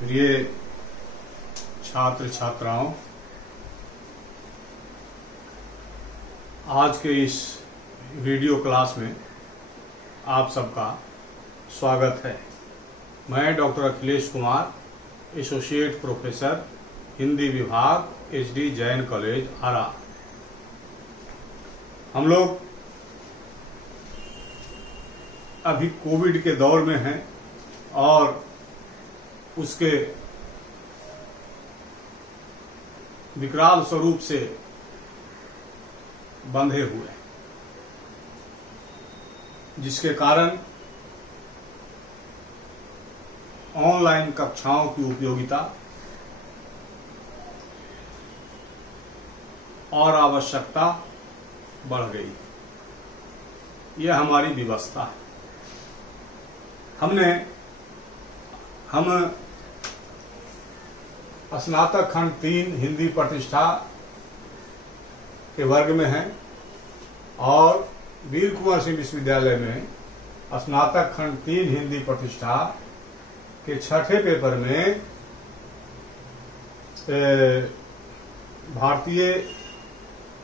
प्रिय छात्र छात्राओं, आज के इस वीडियो क्लास में आप सबका स्वागत है। मैं doctor Akhilesh Kumar, associate professor Hindi विभाग, HD जैन कॉलेज आरा। हम लोग अभी कोविड के दौर में हैं और उसके विकराल स्वरूप से बंधे हुए, जिसके कारण ऑनलाइन कक्षाओं की उपयोगिता और आवश्यकता बढ़ गई। यह हमारी व्यवस्था है। हम स्नातक खंड 3 हिंदी प्रतिष्ठा के वर्ग में हैं और वीर कुंवर सिंह विश्वविद्यालय में स्नातक खंड 3 हिंदी प्रतिष्ठा के छठे पेपर में भारतीय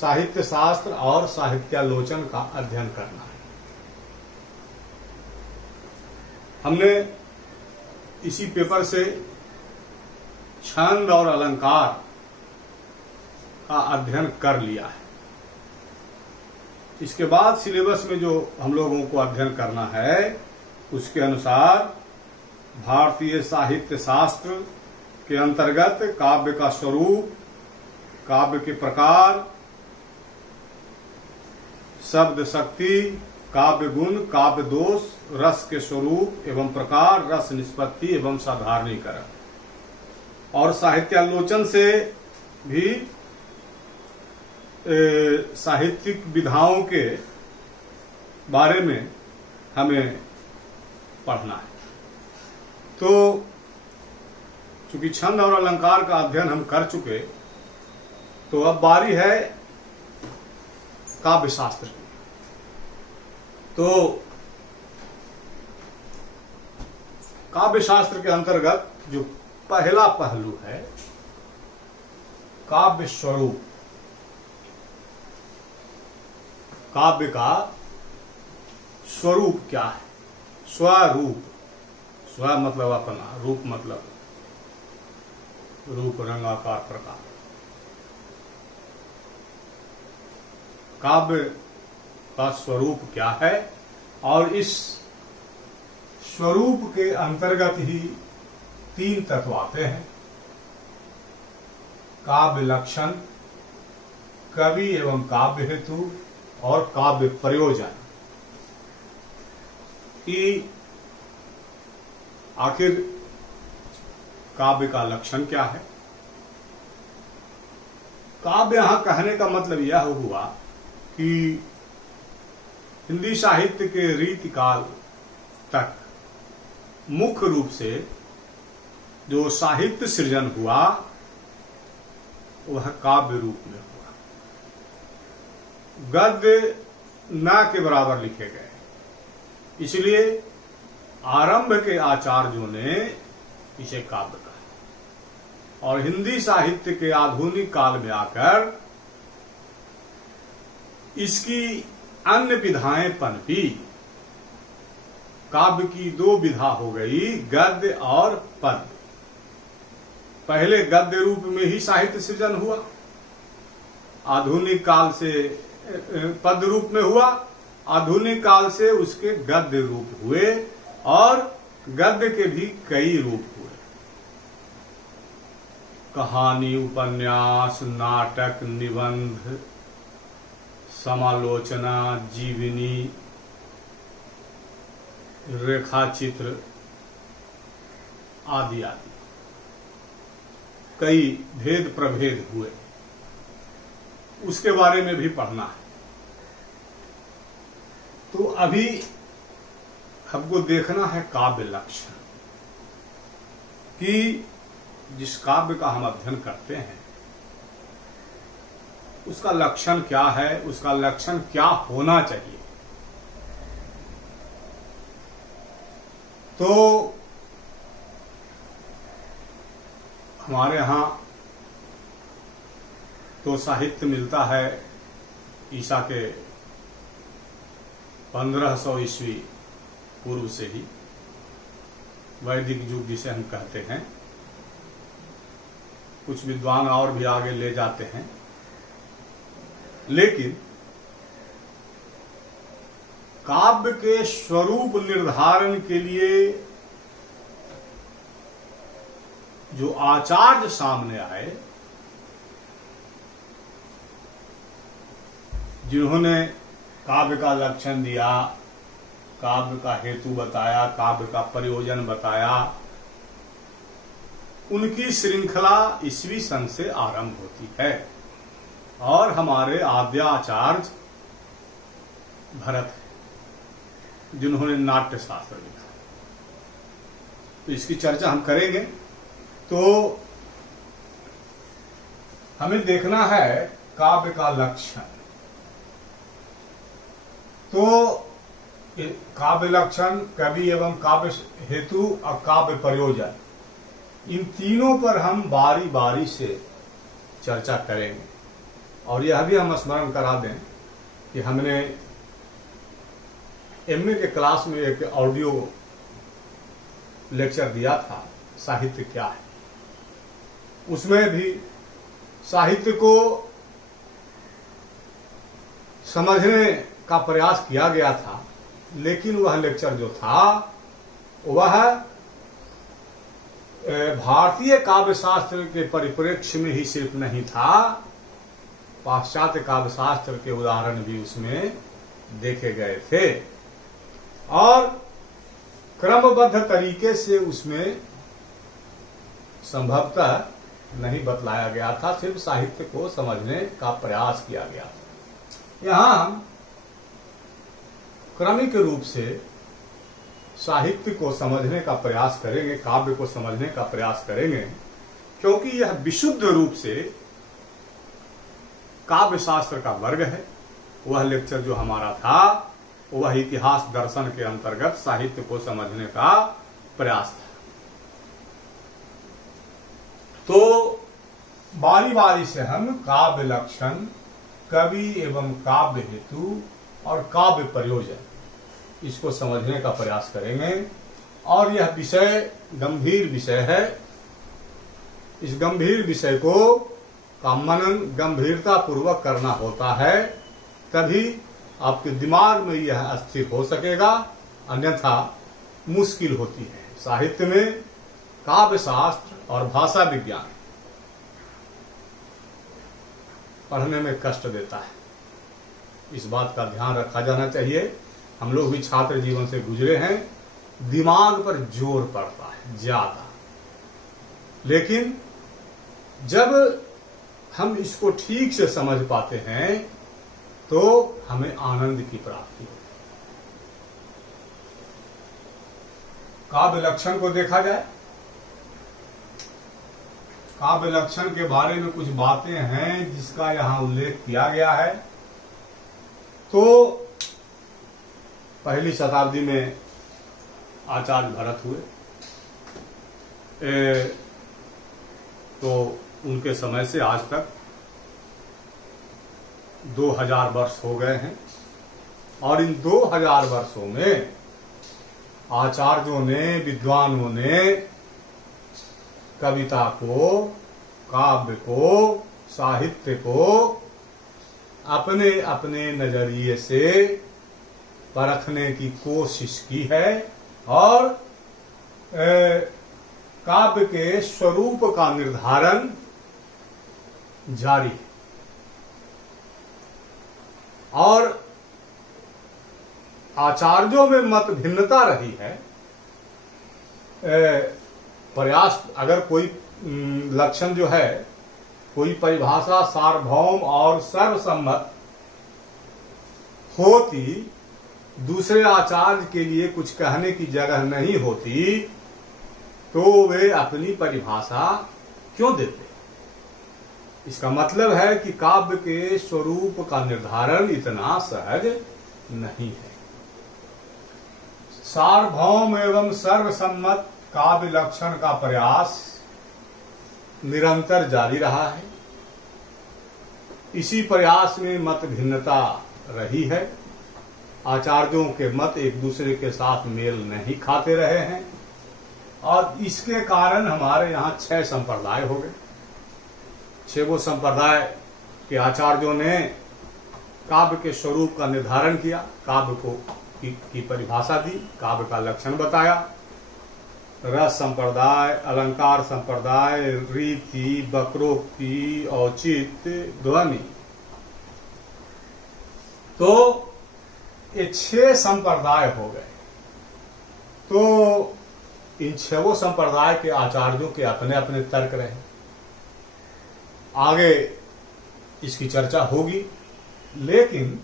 साहित्य शास्त्र और साहित्यालोचन का अध्ययन करना है। हमने इसी पेपर से छंद और अलंकार का अध्ययन कर लिया है। इसके बाद सिलेबस में जो हम लोगों को अध्ययन करना है, उसके अनुसार भारतीय साहित्य शास्त्र के अंतर्गत काव्य का स्वरूप, काव्य के प्रकार, शब्द शक्ति, काव्य गुण, काव्य दोष, रस के स्वरूप एवं प्रकार, रस निष्पत्ति एवं साधारणीकरण, और साहित्यालोचन से भी साहित्यिक विधाओं के बारे में हमें पढ़ना है। तो चूंकि छंद और अलंकार का अध्ययन हम कर चुके, तो अब बारी है काव्य शास्त्र की। तो काव्य शास्त्र के अंतर्गत जो पहला पहलू है, काव्य स्वरूप। काव्य का स्वरूप क्या है? स्वरूप, स्व मतलब अपना, रूप मतलब रूप, रंग, आकार, प्रकार। काव्य का स्वरूप क्या है और इस स्वरूप के अंतर्गत ही 3 तत्व आते हैं: काव्य लक्षण, कवि एवं काव्य हेतु और काव्य प्रयोजन। कि आखिर काव्य का लक्षण क्या है? काव्य यहां कहने का मतलब यह हुआ कि हिंदी साहित्य के रीतिकाल तक मुख्य रूप से जो साहित्य सृजन हुआ वह काव्य रूप में हुआ। गद्य न के बराबर लिखे गए, इसलिए आरंभ के आचार्यों ने इसे काव्य कहा। और हिंदी साहित्य के आधुनिक काल में आकर इसकी अन्य विधाएं पनपी। काव्य की 2 विधा हो गई, गद्य और पद्य। पहले गद्य रूप में ही साहित्य सृजन हुआ, आधुनिक काल से पद्य रूप में हुआ, आधुनिक काल से उसके गद्य रूप हुए और गद्य के भी कई रूप हुए। कहानी, उपन्यास, नाटक, निबंध, समालोचना, जीवनी, रेखाचित्र आदि आदि कई भेद प्रभेद हुए। उसके बारे में भी पढ़ना है। तो अभी हमको देखना है काव्य लक्षण, कि जिस काव्य का हम अध्ययन करते हैं उसका लक्षण क्या है, उसका लक्षण क्या होना चाहिए। तो हमारे यहाँ तो साहित्य मिलता है ईसा के 1500 ईस्वी पूर्व से ही, वैदिक युग जिसे हम कहते हैं। कुछ विद्वान और भी आगे ले जाते हैं, लेकिन काव्य के स्वरूप निर्धारण के लिए जो आचार्य सामने आए, जिन्होंने काव्य का लक्षण दिया, काव्य का हेतु बताया, काव्य का प्रयोजन बताया, उनकी श्रृंखला ईस्वी सन से आरंभ होती है। और हमारे आद्याचार्य भरत है, जिन्होंने नाट्य शास्त्र लिखा। तो इसकी चर्चा हम करेंगे। तो हमें देखना है काव्य का लक्षण। तो काव्य लक्षण, कवि एवं काव्य हेतु और काव्य प्रयोजन, इन तीनों पर हम बारी बारी से चर्चा करेंगे। और यह भी हम स्मरण करा दें कि हमने एमए के क्लास में एक ऑडियो लेक्चर दिया था, साहित्य क्या है। उसमें भी साहित्य को समझने का प्रयास किया गया था, लेकिन वह लेक्चर जो था वह भारतीय काव्य शास्त्र के परिप्रेक्ष्य में ही सिर्फ नहीं था, पाश्चात्य काव्य शास्त्र के उदाहरण भी उसमें देखे गए थे और क्रमबद्ध तरीके से उसमें संभवतः नहीं बतलाया गया था, सिर्फ साहित्य को समझने का प्रयास किया गया था। यहां हम क्रमिक रूप से साहित्य को समझने का प्रयास करेंगे, काव्य को समझने का प्रयास करेंगे, क्योंकि यह विशुद्ध रूप से काव्य शास्त्र का वर्ग है। वह लेक्चर जो हमारा था वह इतिहास दर्शन के अंतर्गत साहित्य को समझने का प्रयास था। तो बारी बारी से हम काव्य लक्षण, कवि एवं काव्य हेतु और काव्य प्रयोजन, इसको समझने का प्रयास करेंगे। और यह विषय गंभीर विषय है। इस गंभीर विषय को का मनन गंभीरता पूर्वक करना होता है, तभी आपके दिमाग में यह स्थिर हो सकेगा, अन्यथा मुश्किल होती है। साहित्य में काव्य शास्त्र और भाषा विज्ञान पढ़ने में कष्ट देता है, इस बात का ध्यान रखा जाना चाहिए। हम लोग भी छात्र जीवन से गुजरे हैं, दिमाग पर जोर पड़ता है ज्यादा, लेकिन जब हम इसको ठीक से समझ पाते हैं तो हमें आनंद की प्राप्ति होती है। काव्य लक्षण को देखा जाए। काव्य लक्षण के बारे में कुछ बातें हैं जिसका यहां उल्लेख किया गया है। तो पहली शताब्दी में आचार्य भरत हुए, तो उनके समय से आज तक 2000 वर्ष हो गए हैं और इन 2000 वर्षों में आचार्यों ने, विद्वानों ने कविता को, काव्य को, साहित्य को अपने अपने नजरिए से परखने की कोशिश की है और काव्य के स्वरूप का निर्धारण जारी है। और आचार्यों में मत भिन्नता रही है। प्रयास, अगर कोई लक्षण जो है, कोई परिभाषा सार्वभौम और सर्वसम्मत होती, दूसरे आचार्य के लिए कुछ कहने की जगह नहीं होती, तो वे अपनी परिभाषा क्यों देते? इसका मतलब है कि काव्य के स्वरूप का निर्धारण इतना सहज नहीं है। सार्वभौम एवं सर्वसम्मत काव्य लक्षण का प्रयास निरंतर जारी रहा है। इसी प्रयास में मत भिन्नता रही है। आचार्यों के मत एक दूसरे के साथ मेल नहीं खाते रहे हैं और इसके कारण हमारे यहाँ 6 संप्रदाय हो गए। 6 संप्रदाय के आचार्यों ने काव्य के स्वरूप का निर्धारण किया, काव्य को की परिभाषा दी, काव्य का लक्षण बताया। रस संप्रदाय, अलंकार संप्रदाय, रीति, वक्रोक्ति, औचित्य, ध्वनि। तो ये 6 संप्रदाय हो गए। तो इन 6 संप्रदाय के आचार्यों के अपने अपने तर्क रहे। आगे इसकी चर्चा होगी, लेकिन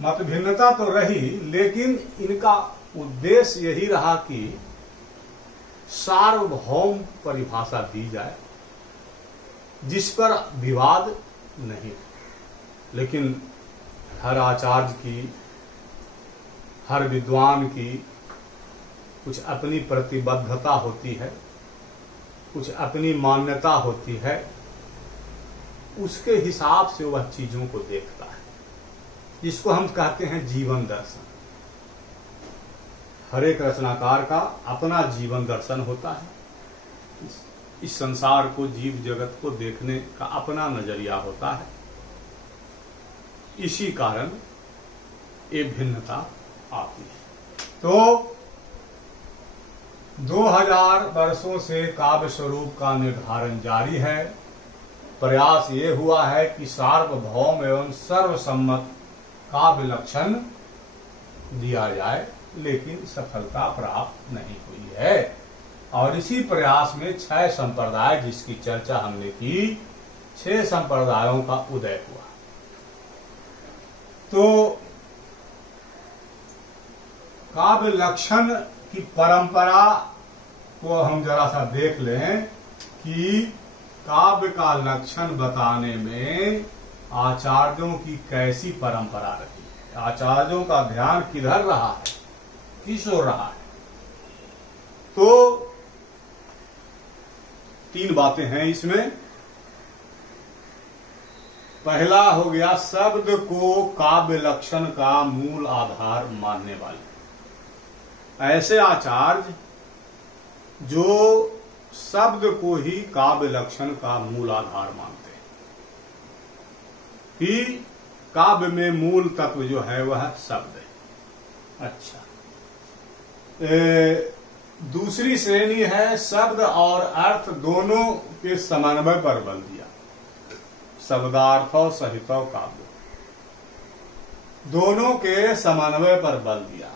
मत भिन्नता तो रही, लेकिन इनका उद्देश्य यही रहा कि सार्वभौम परिभाषा दी जाए जिस पर विवाद नहीं। लेकिन हर आचार्य की, हर विद्वान की कुछ अपनी प्रतिबद्धता होती है, कुछ अपनी मान्यता होती है, उसके हिसाब से वह चीजों को देखता है, जिसको हम कहते हैं जीवन दर्शन। हर एक रचनाकार का अपना जीवन दर्शन होता है। इस संसार को, जीव जगत को देखने का अपना नजरिया होता है। इसी कारण ये भिन्नता आती है। तो 2000 वर्षों से काव्य स्वरूप का निर्धारण जारी है। प्रयास ये हुआ है कि सार्वभौम एवं सर्वसम्मत काव्य लक्षण दिया जाए, लेकिन सफलता प्राप्त नहीं हुई है। और इसी प्रयास में 6 संप्रदाय, जिसकी चर्चा हमने की, 6 संप्रदायों का उदय हुआ। तो काव्य लक्षण की परंपरा को हम जरा सा देख लें कि काव्य का लक्षण बताने में आचार्यों की कैसी परंपरा रही है, आचार्यों का ध्यान किधर रहा है, किस ओर रहा है। तो 3 बातें हैं इसमें। पहला हो गया शब्द को काव्य लक्षण का मूल आधार मानने वाले ऐसे आचार्य जो शब्द को ही काव्य लक्षण का मूल आधार मानते हैं कि काव्य में मूल तत्व जो है वह शब्द है। अच्छा, दूसरी श्रेणी है शब्द और अर्थ दोनों के समन्वय पर बल दिया, शब्दार्थ सहित काव्य दोनों के समन्वय पर बल दिया।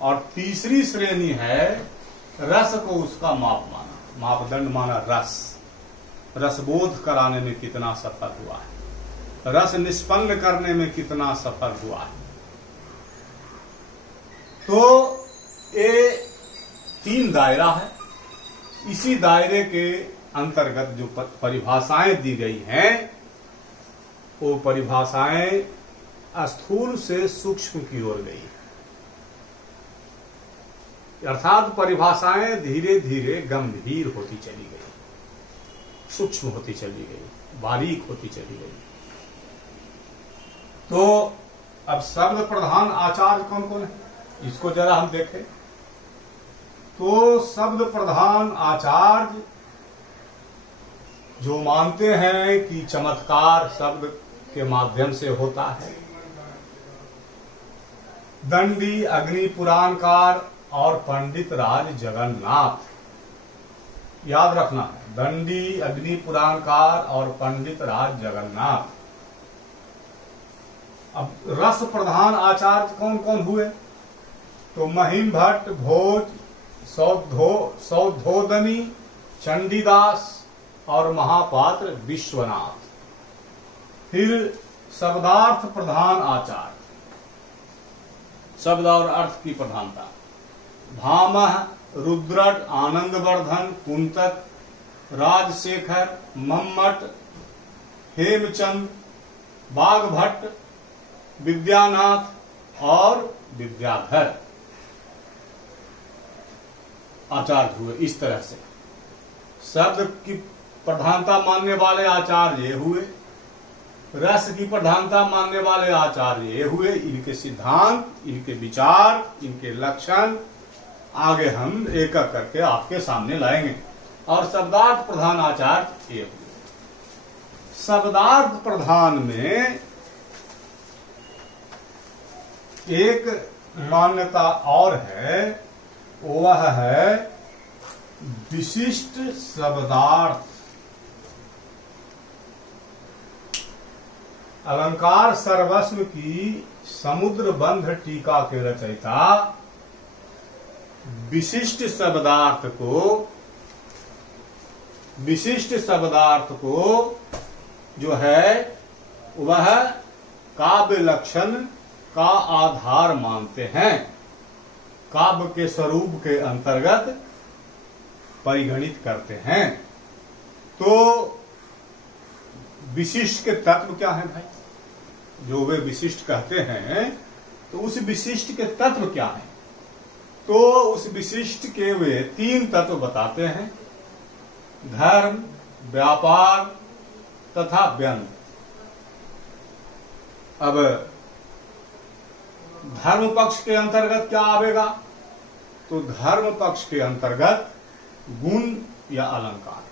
और तीसरी श्रेणी है रस को उसका माप माना, मापदंड माना रस, रसबोध कराने में कितना सफल हुआ है, रस निष्पन्न करने में कितना सफल हुआ है। तो ये 3 दायरा है। इसी दायरे के अंतर्गत जो परिभाषाएं दी गई हैं, वो परिभाषाएं स्थूल से सूक्ष्म की ओर गई, अर्थात परिभाषाएं धीरे धीरे गंभीर होती चली गई, सूक्ष्म होती चली गई, बारीक होती चली गई। तो अब शब्द प्रधान आचार्य कौन कौन है, इसको जरा हम देखें। तो शब्द प्रधान आचार्य जो मानते हैं कि चमत्कार शब्द के माध्यम से होता है, दंडी, अग्नि पुराणकार और पंडित राज जगन्नाथ, याद रखना है, दंडी, अग्नि पुराणकार और पंडित राज जगन्नाथ। अब रस प्रधान आचार्य कौन कौन हुए, तो महिम भट्ट, भोज, सौधोदनी, चंडीदास और महापात्र विश्वनाथ। फिर शब्दार्थ प्रधान आचार्य, शब्द और अर्थ की प्रधानता, भामह, रुद्रट, आनंदवर्धन, कुंतक, राजशेखर, मम्मट, हेमचंद, बाघभट्ट, विद्यानाथ और विद्याधर। आचार्य हुए। इस तरह से शब्द की प्रधानता मानने वाले आचार्य ये हुए, रस की प्रधानता मानने वाले आचार्य ये हुए। इनके सिद्धांत, इनके विचार, इनके लक्षण आगे हम एक एक करके आपके सामने लाएंगे। और शब्दार्थ प्रधान आचार्य ये हुए। शब्दार्थ प्रधान में एक मान्यता और है, वह है विशिष्ट शब्दार्थ। अलंकार सर्वस्व की समुद्र बंध टीका के रचयिता विशिष्ट शब्दार्थ को जो है वह काव्य लक्षण का आधार मानते हैं, काव्य के स्वरूप के अंतर्गत परिगणित करते हैं। तो विशिष्ट के तत्व क्या है भाई? जो वे विशिष्ट कहते हैं, तो उस विशिष्ट के तत्व क्या है? तो उस विशिष्ट के वे 3 तत्व बताते हैं, धर्म, व्यापार तथा व्यंग। अब धर्म पक्ष के अंतर्गत क्या आवेगा? तो धर्म पक्ष के अंतर्गत गुण या अलंकार।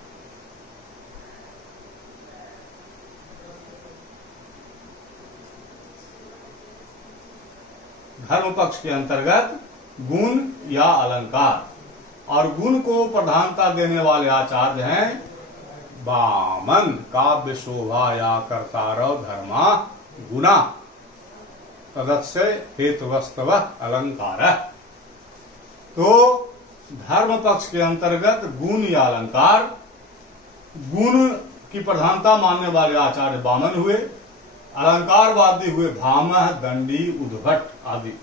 धर्म पक्ष के अंतर्गत गुण या अलंकार। और गुण को प्रधानता देने वाले आचार्य हैं वामन। काव्य शोभा या कर्तारव धर्मा गुणा तदस्य हेतुवस्तव अलंकार। तो धर्म पक्ष के अंतर्गत गुण या अलंकार, गुण की प्रधानता मानने वाले आचार्य वामन हुए, अलंकारवादी हुए भामह, दंडी, उद्भट आदि।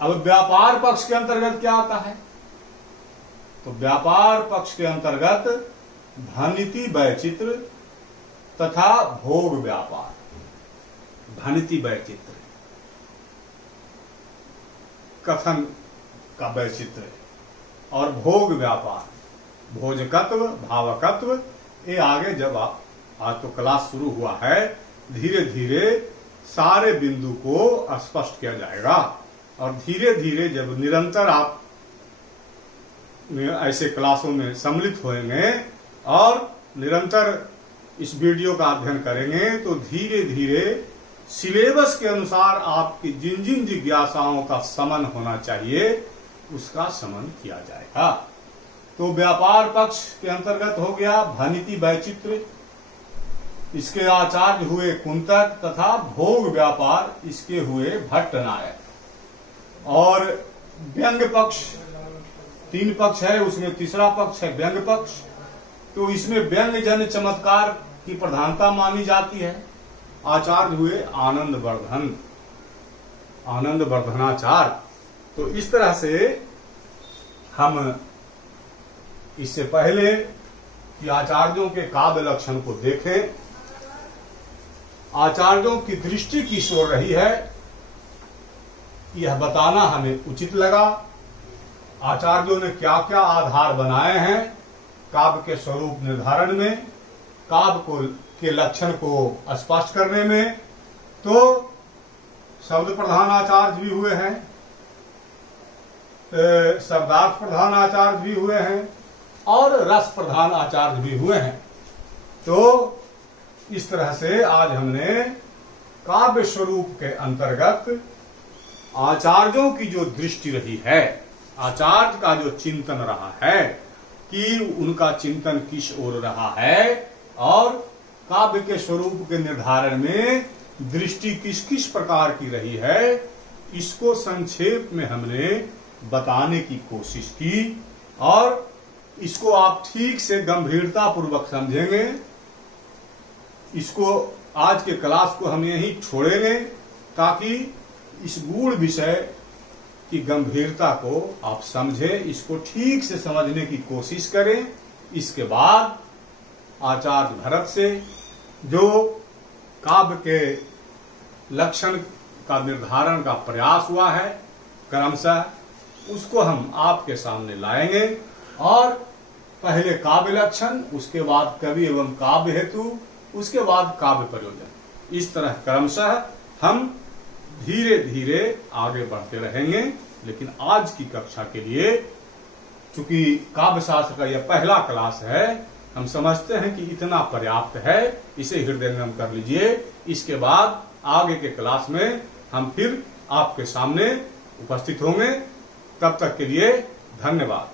अब व्यापार पक्ष के अंतर्गत क्या आता है? तो व्यापार पक्ष के अंतर्गत भनिति वैचित्र तथा भोग व्यापार। भनिति वैचित्र कथन का वैचित्र और भोग व्यापार, भोजकत्व, भावकत्व। ये आगे जब आज तो क्लास शुरू हुआ है, धीरे धीरे सारे बिंदु को स्पष्ट किया जाएगा। और धीरे धीरे जब निरंतर आप ऐसे क्लासों में सम्मिलित होंगे और निरंतर इस वीडियो का अध्ययन करेंगे, तो धीरे धीरे सिलेबस के अनुसार आपकी जिन जिन जिज्ञासाओं का समन होना चाहिए उसका समन किया जाएगा। तो व्यापार पक्ष के अंतर्गत हो गया भनिति वैचित्र, इसके आचार्य हुए कुंतक, तथा भोग व्यापार इसके हुए भट्टनायक। और व्यंग पक्ष 3 पक्ष है, उसमें तीसरा पक्ष है व्यंग पक्ष। तो इसमें व्यंग जन चमत्कार की प्रधानता मानी जाती है। आचार्य हुए आनंद वर्धन, आनंद वर्धनाचार्य। तो इस तरह से हम इससे पहले कि आचार्यों के काव्य लक्षण को देखें, आचार्यों की दृष्टि किस ओर रही है यह बताना हमें उचित लगा। आचार्यों ने क्या क्या आधार बनाए हैं काव्य के स्वरूप निर्धारण में, काव्य को के लक्षण को स्पष्ट करने में। तो शब्द प्रधान आचार्य भी हुए हैं, शब्दार्थ प्रधान आचार्य भी हुए हैं और रस प्रधान आचार्य भी हुए हैं। तो इस तरह से आज हमने काव्य स्वरूप के अंतर्गत आचार्यों की जो दृष्टि रही है, आचार्य का जो चिंतन रहा है कि उनका चिंतन किस ओर रहा है और काव्य के स्वरूप के निर्धारण में दृष्टि किस किस प्रकार की रही है, इसको संक्षेप में हमने बताने की कोशिश की। और इसको आप ठीक से गंभीरता पूर्वक समझेंगे। इसको आज के क्लास को हम यहीं छोड़ेंगे ताकि इस गूढ़ विषय की गंभीरता को आप समझें, इसको ठीक से समझने की कोशिश करें। इसके बाद आचार्य भरत से जो काव्य के लक्षण का निर्धारण का प्रयास हुआ है क्रमशः, उसको हम आपके सामने लाएंगे और पहले काव्य लक्षण, उसके बाद कवि एवं काव्य हेतु, उसके बाद काव्य प्रयोजन। इस तरह क्रमशः हम धीरे धीरे आगे बढ़ते रहेंगे। लेकिन आज की कक्षा के लिए चूंकि काव्य शास्त्र का यह पहला क्लास है, हम समझते हैं कि इतना पर्याप्त है, इसे हृदयंगम कर लीजिए। इसके बाद आगे के क्लास में हम फिर आपके सामने उपस्थित होंगे। तब तक के लिए धन्यवाद।